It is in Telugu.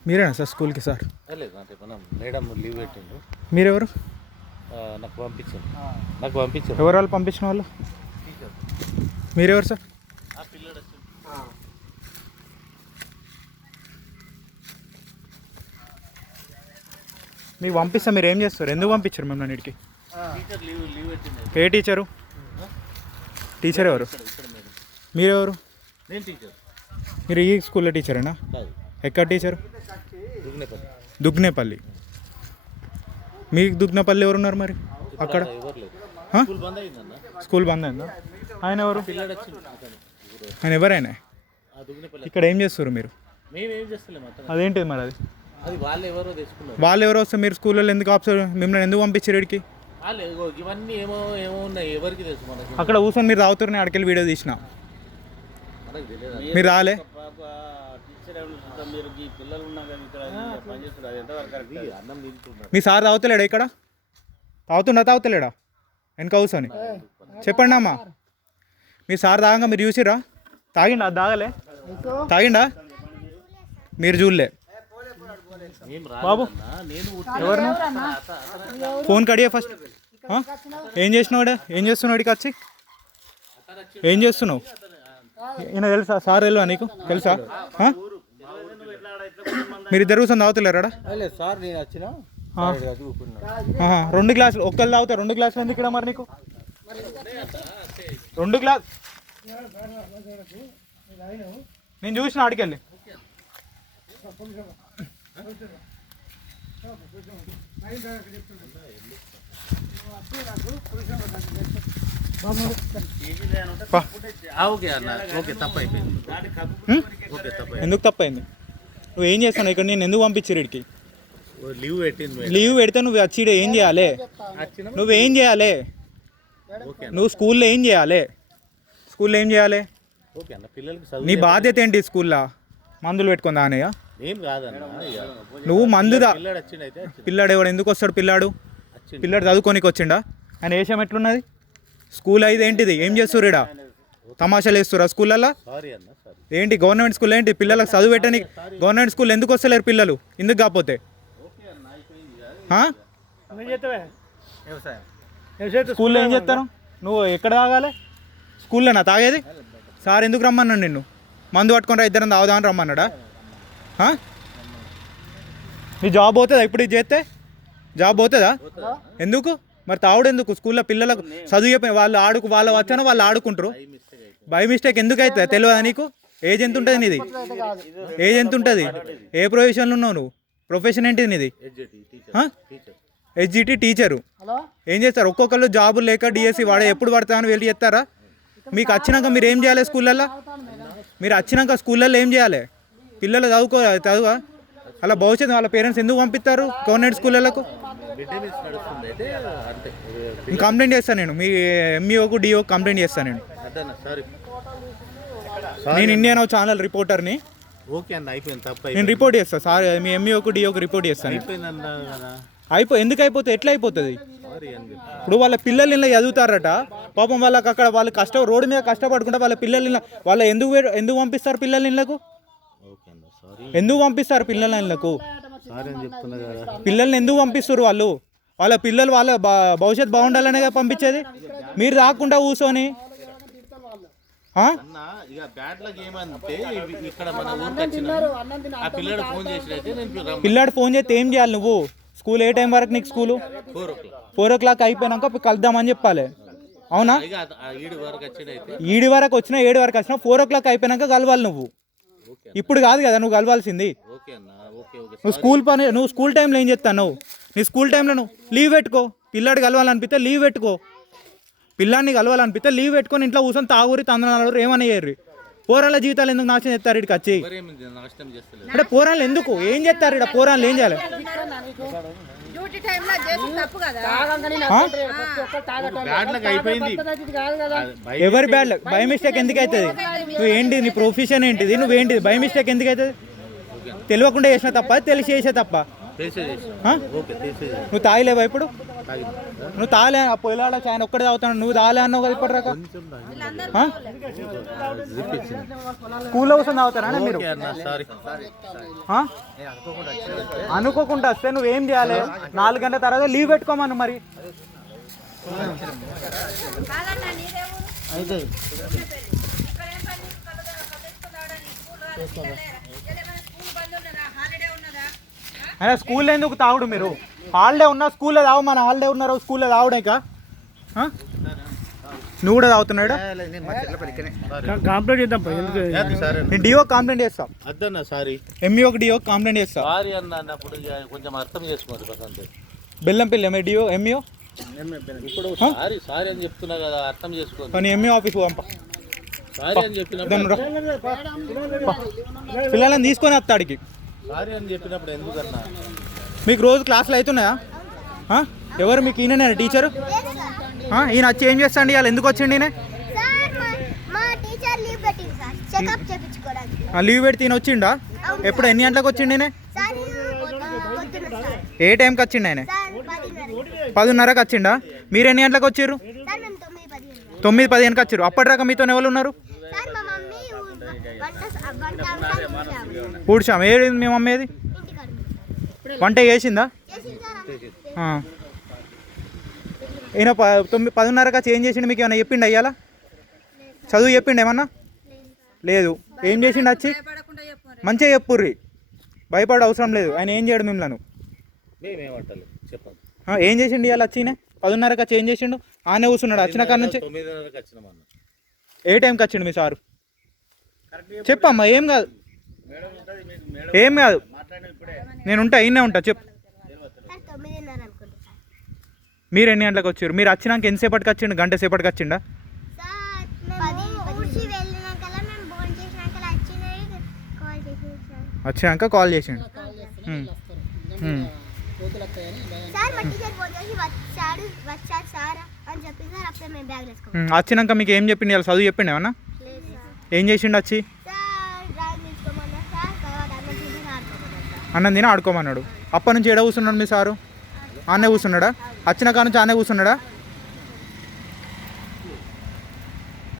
మీరేనా సార్ స్కూల్కి సార్? లేదు అంటే మనం మేడం లీవ్ పెట్టిండు. మీరెవరు? నాకు పంపించారు. ఎవరు వాళ్ళు పంపించిన వాళ్ళు? మీరెవరు సార్? మీకు పంపిస్తా, మీరు ఏం చేస్తారు? ఎందుకు పంపించారు మిమ్మల్ని ఇంటికి? ఏ టీచరు? టీచర్ ఎవరు? మీరెవరు? నేను టీచర్. మీరు ఈ స్కూల్లో టీచరేనా? ఎక్కడ టీచరు? దుగ్నేపల్లి. మీకు దుగ్నేపల్లి ఎవరున్నారు మరి అక్కడ? స్కూల్ బంద్ అయిందా? ఆయన ఎవరు? ఆయన ఎవరైనా ఇక్కడ ఏం చేస్తారు మీరు? అదేంటిది మరి? అది వాళ్ళు ఎవరో వస్తే మీరు స్కూల్లో ఎందుకు మిమ్మల్ని ఎందుకు పంపించారు ఇక్కడికి? ఇవన్నీ ఏమో ఏమో ఉన్నాయి, ఎవరికి తెలుసు మనకి. అక్కడ కూర్చొని మీరు తాగుతారని అక్కడికి వీడియో తీసిన మీరు రాలే. మీ సార్ తాగుతలేడా ఇక్కడ? తాగుతలేడా వెనక కూర్చొని? చెప్పండి అమ్మా, మీ సార్ తాగంగా మీరు చూసిరా? తాగిండా? తాగలే? తాగిండా? మీరు చూడలే బాబు? ఎవరు? Phone Kadiya first. ఏం చేసినావాడే? ఏం చేస్తున్నావు ఇక్కడికి వచ్చి? ఏం చేస్తున్నావు? ఈయన తెలుసా? సార్ తెలుసా నీకు? తెలుసా? మీరు ఇద్దరు కూర్చొని తాగుతలేరాడా? రెండు గ్లాసులు ఒక్కళ్ళు తాగుతారు. రెండు గ్లాసులు ఎందుకు ఇక్కడ మరి నీకు? రెండు గ్లాస్ నేను చూసిన ఆడికెళ్ళి. ఎందుకు తప్పైంది? నువ్వు ఏం చేస్తాను ఇక్కడ? నేను ఎందుకు పంపించారు ఇక్కడికి? లీవ్ పెడితే నువ్వు వచ్చి ఏం చేయాలి? నువ్వేం చేయాలి? నువ్వు స్కూల్లో ఏం చేయాలి? స్కూల్లో ఏం చేయాలి? నీ బాధ్యత ఏంటి? స్కూల్లో మందులు పెట్టుకుందా అనయ్య? నువ్వు మందుదా? పిల్లాడు ఎవడు? ఎందుకు వస్తాడు పిల్లాడు? పిల్లాడు చదువుకోనికి వచ్చిండా? ఆయన వేషం ఎట్లున్నది? స్కూల్ అయితే ఏంటిది? ఏం చేస్తారు ఇక్కడ? తమాషాలు వేస్తురా స్కూళ్ళల్లో? ఏంటి గవర్నమెంట్ స్కూల్ ఏంటి? పిల్లలకు చదువు పెట్టని గవర్నమెంట్ స్కూల్ ఎందుకు వస్తలేరు పిల్లలు? ఎందుకు కాకపోతే? స్కూల్లో ఏం చేస్తాను? నువ్వు ఎక్కడ తాగాలి? స్కూల్లోనా తాగేది? సార్ ఎందుకు రమ్మన్నాడు నిన్ను? మందు పట్టుకొని ఇద్దరం తాగుదామని రమ్మన్నాడా? నీ జాబ్ పోతుందా ఇప్పుడు ఇది చేస్తే? జాబ్ పోతుందా? ఎందుకు మరి తాగుడు ఎందుకు? స్కూల్లో పిల్లలకు చదువు చెప్పి వాళ్ళు వాళ్ళు వచ్చానో వాళ్ళు ఆడుకుంటారు. బై మిస్టేక్ ఎందుకు అవుతుంది? తెలియదా నీకు? ఏజ్ ఎంత ఉంటుంది నీది? ఏజ్ ఎంత ఉంటుంది? ఏ ప్రొఫెషన్లో ఉన్నావు నువ్వు? ప్రొఫెషన్ ఏంటిది నీది? HGT teacher. ఏం చేస్తారు? ఒక్కొక్కళ్ళు జాబులు లేక డిఎస్సి వాడే ఎప్పుడు పడతామని వెళ్ళి చేస్తారా? మీకు వచ్చినాక మీరు ఏం చేయాలి? స్కూళ్ళల్లో మీరు వచ్చినాక స్కూళ్ళల్లో ఏం చేయాలి? పిల్లలు చదువా? అలా భవిష్యత్తు వాళ్ళ పేరెంట్స్ ఎందుకు పంపిస్తారు గవర్నమెంట్ స్కూళ్ళకు? కంప్లైంట్ చేస్తాను నేను. మీ ఎంఈఓకు డిఓకు కంప్లైంట్ చేస్తాను నేను. నేను ఇండియన్ ఛానల్ రిపోర్టర్ని. నేను రిపోర్ట్ చేస్తాను సార్. మీ ఎంఈఓకు డిఓకు రిపోర్ట్ చేస్తాను. ఎందుకు అయిపోతుంది? ఎట్లా అయిపోతుంది? ఇప్పుడు వాళ్ళ పిల్లలు ఇలా చదువుతారట పాపం. వాళ్ళకి అక్కడ వాళ్ళు రోడ్డు మీద కష్టపడుకుంటే వాళ్ళ పిల్లలు వాళ్ళ ఎందుకు పంపిస్తారు పిల్లల ఇళ్ళకు? ఎందుకు పంపిస్తారు పిల్లల ఇళ్ళకు? పిల్లల్ని ఎందుకు పంపిస్తారు వాళ్ళు? వాళ్ళ పిల్లలు వాళ్ళ భవిష్యత్తు బాగుండాలనే పంపించేది. మీరు రాకుండా కూర్చొని పిల్లాడు ఫోన్ చేస్తే ఏం చేయాలి నువ్వు? స్కూల్ ఏ టైం వరకు నీకు? స్కూలు 4 o'clock అయిపోయినాక కలుద్దామని చెప్పాలి. అవునా? 7 వరకు వచ్చినా 7 వరకు వచ్చినా 4 o'clock అయిపోయినాక కలవాలి నువ్వు. ఇప్పుడు కాదు కదా నువ్వు కలవాల్సింది. నువ్వు స్కూల్ టైంలో ఏం చేస్తాను? నువ్వు నీ స్కూల్ టైంలో నువ్వు లీవ్ పెట్టుకో. పిల్లాడు కలవాలనిపిస్తే లీవ్ పెట్టుకో. పిల్లాడిని కలవాలనిపిస్తే లీవ్ పెట్టుకొని ఇంట్లో కూర్చొని తాగురి తందనాలు ఏమని చేయరు. పోరాళ్ళ జీవితాలు ఎందుకు నాశనం చేస్తారు ఇక్కడికి వచ్చి? అంటే పోరాళ్ళు ఎందుకు ఏం చేస్తారు ఇక్కడ? పోరాళ్ళు ఏం చేయాలి? ఎవరి బ్యాడ్ బై మిస్టేక్ ఎందుకు అవుతుంది? నువ్వు ఏంటి? నీ ప్రొఫెషన్ ఏంటిది? నువ్వేంటిది? బై మిస్టేక్ ఎందుకు అవుతుంది? తెలియకుండా చేసిన తప్ప తెలిసి చేసే తప్ప? ఆ? ఓకే తీసేది. నువ్వు తాగలేవా ఇప్పుడు? తాగింది. నువ్వు తాగలే, ఆ పొలాడ ఆయన ఒక్కడే తాగుతాను, నువ్వు తాగలే అన్నావు కదా ఇప్పటిదాకా. కొంచెం తాగింది. ఆ? జిప్ ఇచ్చింది. స్కూల్లో కోసం తాగుతారా మీరు? ఓకే అన్న సారీ. ఆ? అనుకోకుండా వస్తే నువ్వేం చేయాలి? 4 గంటల తర్వాత లీవ్ పెట్టుకోమను మరి. అయినా స్కూల్లో ఎందుకు తాగుడు మీరు? హాలిడే ఉన్నా స్కూల్లో తాగు, మన హాలిడే ఉన్నారు స్కూల్లో తాగుడే కా? నువ్వు కూడా తాగుతున్నాడు? కంప్లీట్ చేద్దాం సరే నేను డిఓ కంప్లైంట్ చేస్తా, అద్దన్న సారీ. ఎంఈఓకి డిఓ కంప్లైంట్ చేస్తా. సారీ అన్న అన్నప్పుడు ఇక కొంచెం అర్థం చేసుకోండి బస్. బెల్లంపల్లి డిఓ ఎంఈఓ ఇప్పుడు సారీ సారీ అని చెప్తున్నా కదా, అర్థం చేసుకోండి. కానీ ఎంఈఓ ఆఫీస్ పంప, సారీ అని చెప్పినప్పుడు పిల్లలని తీసుకొని వస్తాడికి. సారీ అని చెప్పినప్పుడు ఎందుకన్నా? మీకు రోజు క్లాసులు అవుతున్నాయా? ఎవరు మీకు? ఈయన టీచరు? ఈయన వచ్చి ఏం చేస్తాండి? ఇవాళ ఎందుకు వచ్చిండి? ఈయన లీవ్ పెడితే ఈయన వచ్చిండా? ఎప్పుడు ఎన్ని గంటలకు వచ్చిండి? ఈయన ఏ టైంకి వచ్చిండు? ఆయన 10:30కి వచ్చిండా? మీరు ఎన్ని గంటలకు వచ్చారు? 9:15కి వచ్చారు. అప్పటిదాకా మీతో ఎవరు ఉన్నారు? పూడ్చాం. ఏది మీ మమ్మీ? ఏది వంట చేసిందా? ఈయన 10:30కి వచ్చి ఏం చేసిండు? మీకు ఏమైనా చెప్పిండు? అయ్యాలా చదువు చెప్పిండు ఏమన్నా? లేదు. ఏం చేసిండు వచ్చి? మంచిగా చెప్పుర్రి, భయపడే అవసరం లేదు. ఆయన ఏం చేయడు మిమ్మల్ని. మేమేమంటలేదు చెప్పండి. ఏం చేసిండు ఇవాళ వచ్చి? 10:30కి వచ్చి ఏం చేసిండు? ఆనే కూర్చున్నాడు వచ్చిన కాడ నుంచి. 9:30కి వచ్చినామన్న. ఏ టైంకి వచ్చిండు మీ సారు? చెప్పమ్మా. ఏం కాదు, ఏం కాదు, నేను ఉంటా, ఈయనే ఉంటా. చెప్పు. మీరు ఎన్ని గంటలకు వచ్చారు? మీరు వచ్చినాక ఎంతసేపటికి వచ్చిండు? గంట సేపటికి వచ్చిండా? వచ్చినాక కాల్ చేసిండు. వచ్చినాక మీకు ఏం చెప్పిండు? ఇలా చదువు చెప్పిండు ఏమన్నా? ఏం చేసిండు వచ్చి? అన్నం తిని ఆడుకోమన్నాడు. అప్పటి నుంచి ఏడ కూర్చున్నాడు మీ సారు? ఆనే కూర్చున్నాడా? వచ్చిన కాడ నుంచి ఆనే కూర్చున్నాడా?